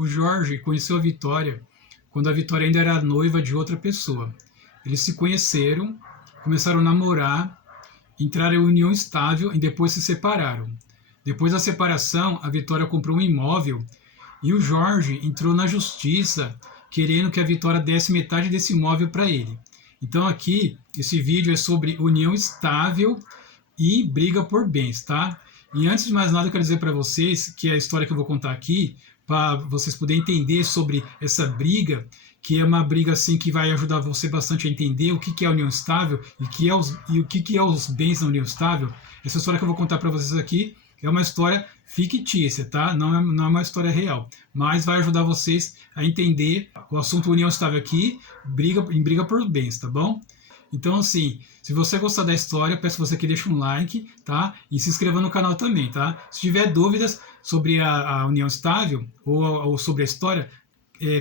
O Jorge conheceu a Vitória quando a Vitória ainda era noiva de outra pessoa. Eles se conheceram, começaram a namorar, entraram em união estável e depois se separaram. Depois da separação, a Vitória comprou um imóvel e o Jorge entrou na justiça querendo que a Vitória desse metade desse imóvel para ele. Então aqui, esse vídeo é sobre união estável e briga por bens, tá? E antes de mais nada, eu quero dizer para vocês que a história que eu vou contar aqui, para vocês poderem entender sobre essa briga, que é uma briga assim que vai ajudar você bastante a entender o que é a união estável e o que é os bens na união estável. Essa história que eu vou contar para vocês aqui é uma história fictícia, tá? Não é uma história real, mas vai ajudar vocês a entender o assunto união estável aqui, briga por bens, tá bom? Então, assim, se você gostar da história, peço você que deixe um like, tá? E se inscreva no canal também, tá? Se tiver dúvidas sobre a união estável ou sobre a história,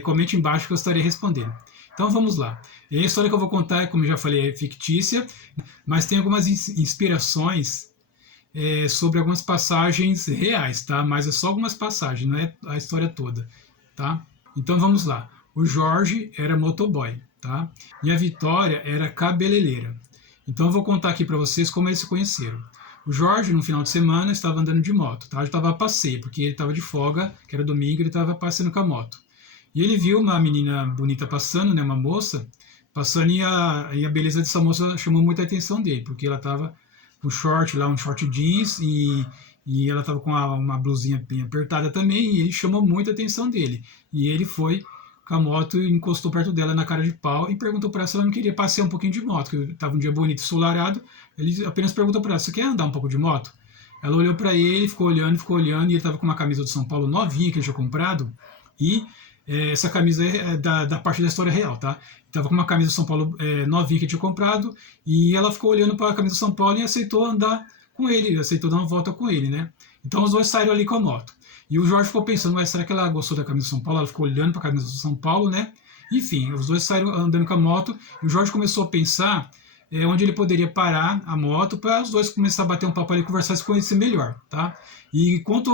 comente embaixo que eu estarei respondendo. Então, vamos lá. E a história que eu vou contar, como eu já falei, é fictícia, mas tem algumas inspirações sobre algumas passagens reais, tá? Mas é só algumas passagens, não é a história toda, tá? Então vamos lá. O Jorge era motoboy, tá? E a Vitória era cabeleireira. Então eu vou contar aqui para vocês como eles se conheceram. O Jorge, no final de semana, estava andando de moto, tá? Ele estava a passeio, porque ele estava de folga, que era domingo, ele estava passeando com a moto. E ele viu uma menina bonita passando, né? Uma moça passando, e a beleza dessa moça chamou muita atenção dele, porque ela estava um short lá, um short jeans, e ela estava com uma blusinha bem apertada também, e ele chamou muita atenção dele. E ele foi com a moto e encostou perto dela na cara de pau e perguntou para ela se ela não queria passear um pouquinho de moto, que estava um dia bonito, ensolarado. Ele apenas perguntou para ela: você quer andar um pouco de moto? Ela olhou para ele, ficou olhando, e ele estava com uma camisa do São Paulo novinha que ele tinha comprado, e essa camisa é da parte da história real, tá? Estava com uma camisa do São Paulo novinha que tinha comprado, e ela ficou olhando para a camisa do São Paulo e aceitou andar com ele, aceitou dar uma volta com ele, né? Então os dois saíram ali com a moto. E o Jorge ficou pensando: mas será que ela gostou da camisa do São Paulo? Ela ficou olhando para a camisa do São Paulo, né? Enfim, os dois saíram andando com a moto, e o Jorge começou a pensar onde ele poderia parar a moto para os dois começar a bater um papo ali, conversar e se conhecer melhor, tá? E enquanto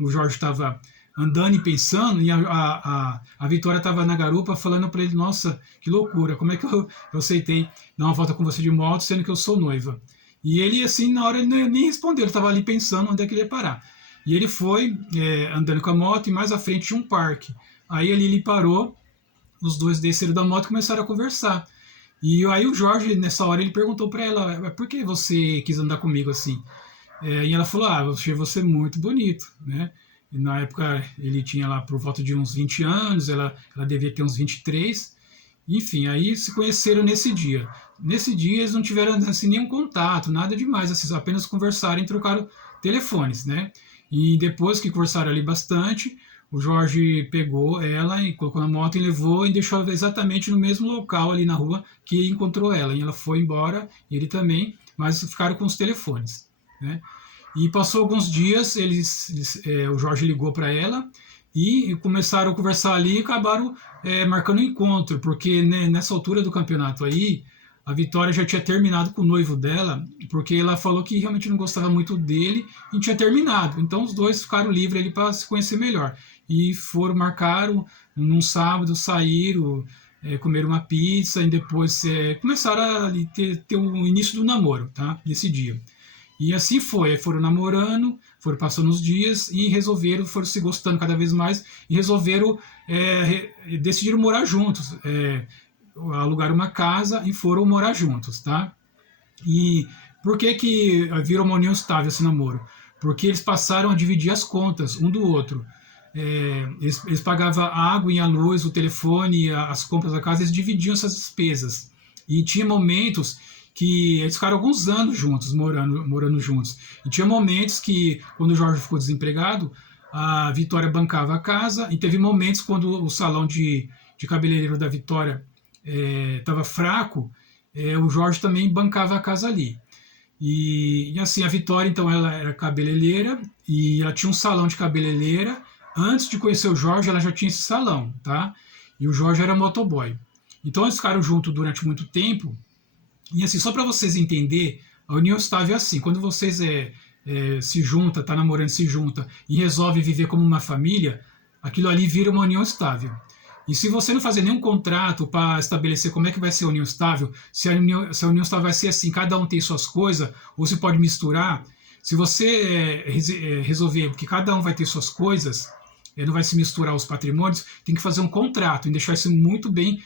o Jorge estava andando e pensando, e a Vitória estava na garupa falando para ele: nossa, que loucura, como é que eu aceitei dar uma volta com você de moto, sendo que eu sou noiva? E ele, assim, na hora, ele nem respondeu, ele estava ali pensando onde é que ele ia parar. E ele foi andando com a moto, e mais à frente tinha um parque. Aí ele parou, os dois desceram da moto e começaram a conversar. E aí o Jorge, nessa hora, ele perguntou para ela: por que você quis andar comigo assim? E ela falou: eu achei você muito bonito, né? E na época ele tinha lá por volta de uns 20 anos, ela devia ter uns 23. Enfim, aí se conheceram nesse dia. Nesse dia eles não tiveram assim, nenhum contato, nada demais, assim, apenas conversaram e trocaram telefones, né? E depois que conversaram ali bastante, o Jorge pegou ela e colocou na moto e levou e deixou ela exatamente no mesmo local ali na rua que encontrou ela. E ela foi embora, ele também, mas ficaram com os telefones, né? E passou alguns dias, o Jorge ligou para ela e começaram a conversar ali e acabaram marcando um encontro, porque né, nessa altura do campeonato aí, a Vitória já tinha terminado com o noivo dela, porque ela falou que realmente não gostava muito dele e tinha terminado. Então os dois ficaram livres ali para se conhecer melhor. E marcaram num sábado, saíram, comeram uma pizza e depois começaram a ter o início do namoro, tá? Nesse dia. E assim foi, foram namorando, foram passando os dias e foram se gostando cada vez mais e resolveram, decidiram morar juntos, alugaram uma casa e foram morar juntos, tá? E por que virou uma união estável esse namoro? Porque eles passaram a dividir as contas um do outro. Eles pagavam a água e a luz, o telefone, as compras da casa, eles dividiam essas despesas. E tinha momentos que eles ficaram alguns anos juntos, morando juntos. E tinha momentos que, quando o Jorge ficou desempregado, a Vitória bancava a casa, e teve momentos quando o salão de cabeleireiro da Vitória estava fraco, o Jorge também bancava a casa ali. E assim, a Vitória, então, ela era cabeleireira, e ela tinha um salão de cabeleireira. Antes de conhecer o Jorge, ela já tinha esse salão, tá? E o Jorge era motoboy. Então, eles ficaram juntos durante muito tempo. E assim, só para vocês entenderem, a união estável é assim: quando vocês se juntam, tá namorando, se junta e resolve viver como uma família, aquilo ali vira uma união estável. E se você não fazer nenhum contrato para estabelecer como é que vai ser a união estável, se a união estável vai ser assim, cada um tem suas coisas, ou se pode misturar, se você resolver que cada um vai ter suas coisas, não vai se misturar os patrimônios, tem que fazer um contrato, e deixar isso muito bem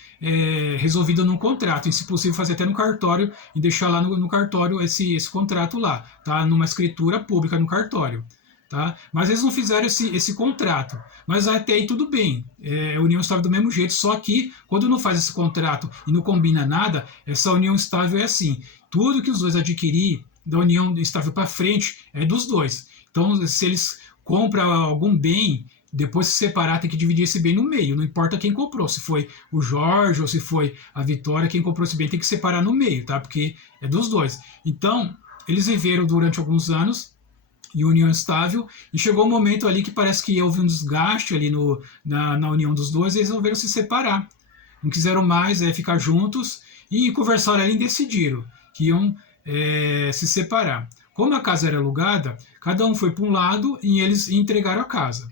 resolvido num contrato, e se possível fazer até no cartório, e deixar lá no cartório esse contrato lá, tá? Numa escritura pública no cartório. Tá? Mas eles não fizeram esse contrato. Mas até aí tudo bem. A união estável do mesmo jeito, só que quando não faz esse contrato e não combina nada, essa união estável é assim. Tudo que os dois adquirir da união estável para frente é dos dois. Então, se eles compram algum bem, depois de se separar, tem que dividir esse bem no meio. Não importa quem comprou, se foi o Jorge ou se foi a Vitória, quem comprou esse bem tem que separar no meio, tá? Porque é dos dois. Então, eles viveram durante alguns anos e união estável, e chegou um momento ali que parece que houve um desgaste ali na união dos dois, e eles resolveram se separar. Não quiseram mais ficar juntos, e conversaram ali e decidiram que iam se separar. Como a casa era alugada, cada um foi para um lado e eles entregaram a casa.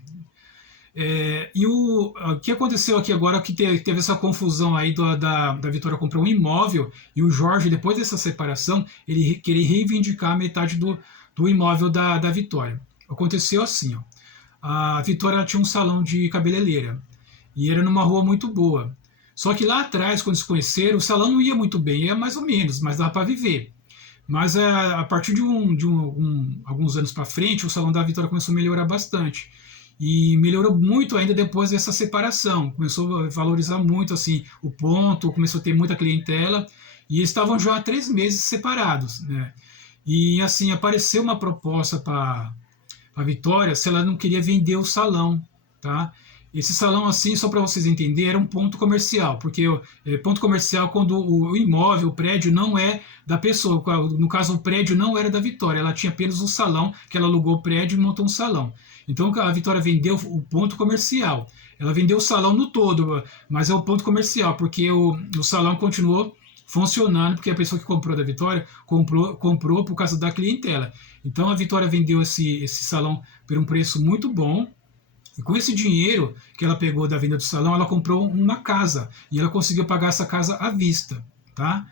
E o que aconteceu aqui agora, que teve essa confusão aí da Vitória comprar um imóvel, e o Jorge, depois dessa separação, ele queria reivindicar a metade do imóvel da Vitória. Aconteceu assim, ó. A Vitória ela tinha um salão de cabeleireira, e era numa rua muito boa. Só que lá atrás, quando se conheceram, o salão não ia muito bem, ia mais ou menos, mas dava para viver. Mas a partir de alguns anos para frente, o salão da Vitória começou a melhorar bastante. E melhorou muito ainda depois dessa separação. Começou a valorizar muito assim o ponto, começou a ter muita clientela, e eles estavam já há 3 meses separados, né? E assim, apareceu uma proposta para a Vitória se ela não queria vender o salão, tá? Esse salão, assim, só para vocês entenderem, era um ponto comercial, porque ponto comercial quando o imóvel, o prédio não é da pessoa. No caso, o prédio não era da Vitória, ela tinha apenas um salão, que ela alugou o prédio e montou um salão. Então a Vitória vendeu o ponto comercial. Ela vendeu o salão no todo, mas é o ponto comercial, porque o salão continuou funcionando, porque a pessoa que comprou da Vitória comprou por causa da clientela. Então a Vitória vendeu esse salão por um preço muito bom, e com esse dinheiro que ela pegou da venda do salão, ela comprou uma casa, e ela conseguiu pagar essa casa à vista, tá?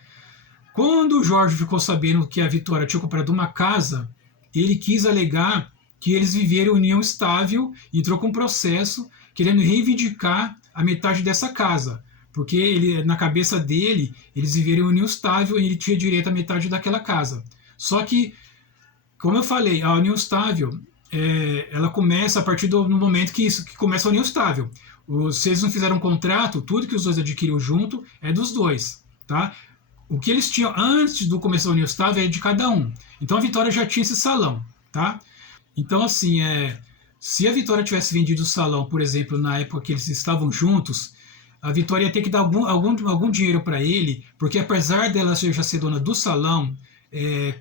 Quando o Jorge ficou sabendo que a Vitória tinha comprado uma casa, ele quis alegar que eles viveram união estável, e entrou com um processo querendo reivindicar a metade dessa casa, porque ele, na cabeça dele, eles viveram união estável e ele tinha direito à metade daquela casa. Só que, como eu falei, a união estável, ela começa a partir do momento que começa a união estável. Se eles não fizeram um contrato, tudo que os dois adquiriram junto é dos dois, tá? O que eles tinham antes do começo da união estável é de cada um. Então a Vitória já tinha esse salão, tá? Então, assim, se a Vitória tivesse vendido o salão, por exemplo, na época que eles estavam juntos, a Vitória ia ter que dar algum dinheiro para ele, porque apesar dela já ser dona do salão,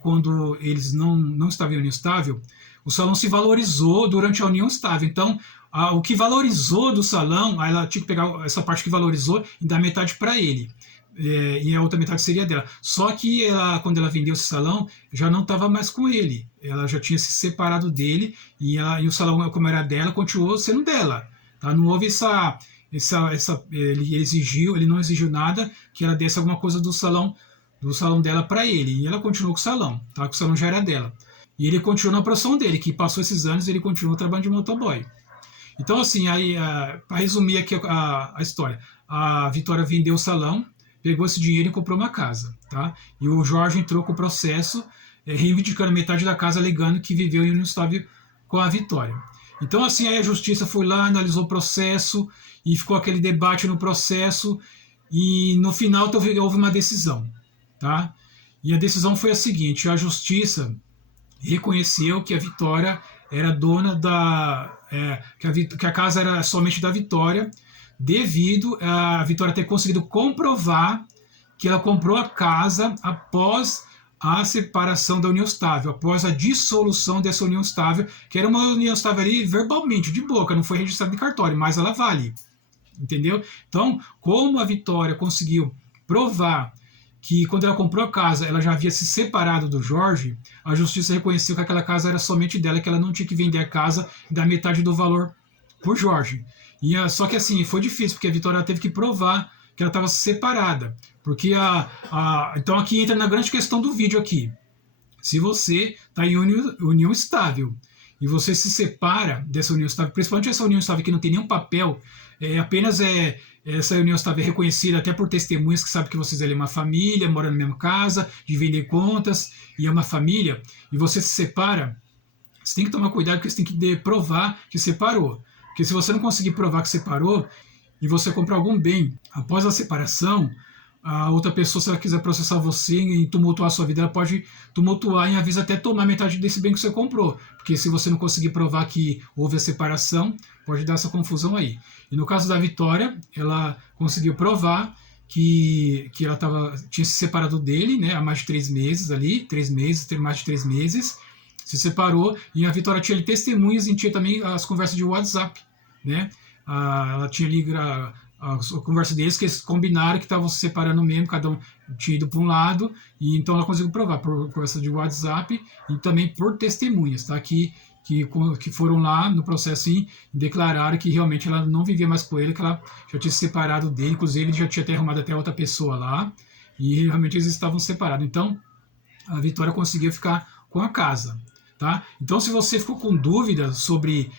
quando eles não estavam em união estável, o salão se valorizou durante a união estável. Então, o que valorizou do salão, ela tinha que pegar essa parte que valorizou e dar metade para ele. E a outra metade seria dela. Só que quando ela vendeu esse salão, já não estava mais com ele. Ela já tinha se separado dele, e o salão, como era dela, continuou sendo dela. Tá? Não houve ele não exigiu nada que ela desse alguma coisa do salão dela para ele. E ela continuou com o salão, tá? Que o salão já era dela. E ele continuou na profissão dele, que passou esses anos, ele continuou trabalhando de motoboy. Então, assim, para resumir aqui a história, a Vitória vendeu o salão, pegou esse dinheiro e comprou uma casa, tá? E o Jorge entrou com o processo, reivindicando metade da casa, alegando que viveu em união estável com a Vitória. Então, assim, aí a justiça foi lá, analisou o processo, e ficou aquele debate no processo, e no final houve uma decisão, tá? E a decisão foi a seguinte: a justiça reconheceu que a Vitória era dona que a casa era somente da Vitória, devido a Vitória ter conseguido comprovar que ela comprou a casa após a separação da união estável, após a dissolução dessa união estável, que era uma união estável ali verbalmente, de boca, não foi registrada em cartório, mas ela vale, entendeu? Então, como a Vitória conseguiu provar que quando ela comprou a casa, ela já havia se separado do Jorge, a justiça reconheceu que aquela casa era somente dela, que ela não tinha que vender a casa e dar metade do valor por Jorge. Só que assim, foi difícil, porque a Vitória teve que provar que ela estava separada. Porque então aqui entra na grande questão do vídeo aqui. Se você está em união estável e você se separa dessa união estável, principalmente essa união estável que não tem nenhum papel, essa união estável é reconhecida até por testemunhas que sabem que vocês ali é uma família, moram na mesma casa, dividem contas, e é uma família, e você se separa, você tem que tomar cuidado porque você tem que provar que separou. Porque se você não conseguir provar que separou, e você comprar algum bem após a separação, a outra pessoa, se ela quiser processar você e tumultuar a sua vida, ela pode tumultuar e às vezes até tomar metade desse bem que você comprou. Porque se você não conseguir provar que houve a separação, pode dar essa confusão aí. E no caso da Vitória, ela conseguiu provar que ela tinha se separado dele, né, há mais de 3 meses ali, mais de 3 meses, se separou, e a Vitória tinha ali testemunhas e tinha também as conversas de WhatsApp, né? Ela tinha ali a conversa deles, que eles combinaram que estavam se separando mesmo, cada um tinha ido para um lado, e então ela conseguiu provar por conversa de WhatsApp e também por testemunhas, tá? Que foram lá no processo e declararam que realmente ela não vivia mais com ele, que ela já tinha se separado dele, inclusive ele já tinha até arrumado até outra pessoa lá, e realmente eles estavam separados. Então a Vitória conseguiu ficar com a casa, tá? Então se você ficou com dúvidas sobre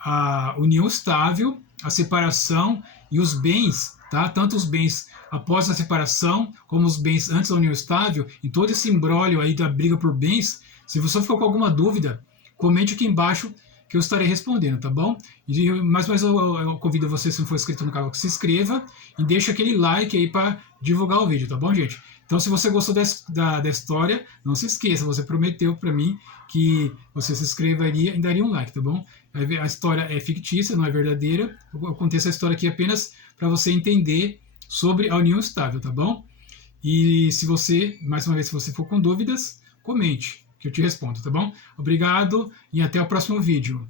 a união estável, a separação e os bens, tá? Tanto os bens após a separação, como os bens antes da união estável, e todo esse imbróglio aí da briga por bens, se você ficou com alguma dúvida, comente aqui embaixo que eu estarei respondendo, tá bom? E mais eu convido você, se não for inscrito no canal, que se inscreva e deixe aquele like aí para divulgar o vídeo, tá bom, gente? Então, se você gostou da história, não se esqueça, você prometeu para mim que você se inscreveria e daria um like, tá bom? A história é fictícia, não é verdadeira. Eu contei essa história aqui apenas para você entender sobre a união estável, tá bom? E se você, mais uma vez, se você for com dúvidas, comente, que eu te respondo, tá bom? Obrigado e até o próximo vídeo.